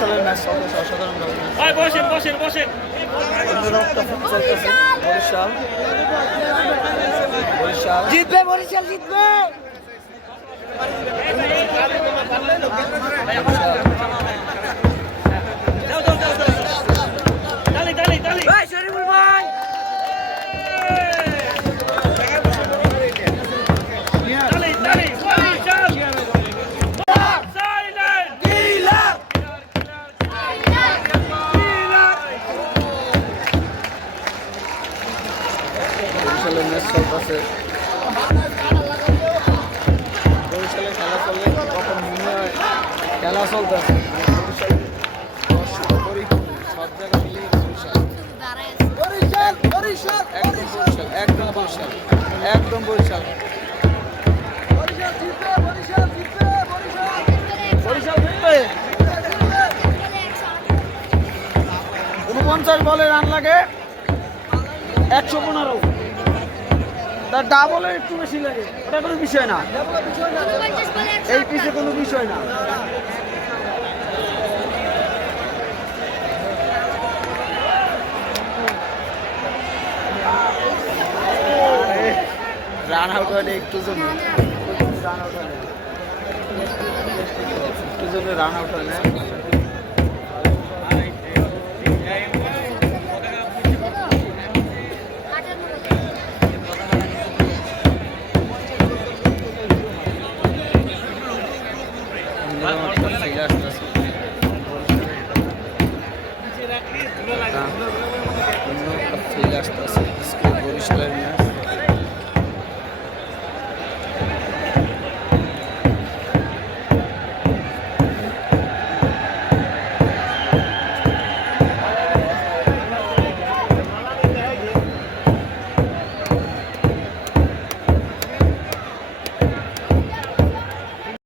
বরিশালের ম্যাচ চলতেছে অসাধারণ বসেন বসেন বসেন। বরিশাল বরিশাল জিতবে, বরিশাল জিতবে। দাও দাও দাও দাও। তালি তালি তালি। ভাই শরীফুল ভাই, তালি তালি। বরিশাল সাইলেন্ট। বরিশালের ম্যাচ চলতেছে বরিশালে খেলা চলে কখন মনে হয় খেলা চলতেছে বরিশালে সব জায়গা মিলিয়ে বরিশাল বরিশাল একদম বরিশাল একদম বরিশাল বরিশাল জিতবে 49 বলে রান লাগে 115, তার ডাবলে একটু বেশি লাগে, ওটা কোনো বিষয় না, এই পিছে কোনো বিষয় না। রান আউট হয় একটু জন্য রান আউট হয় একটু জন্য রান আউট হয় না।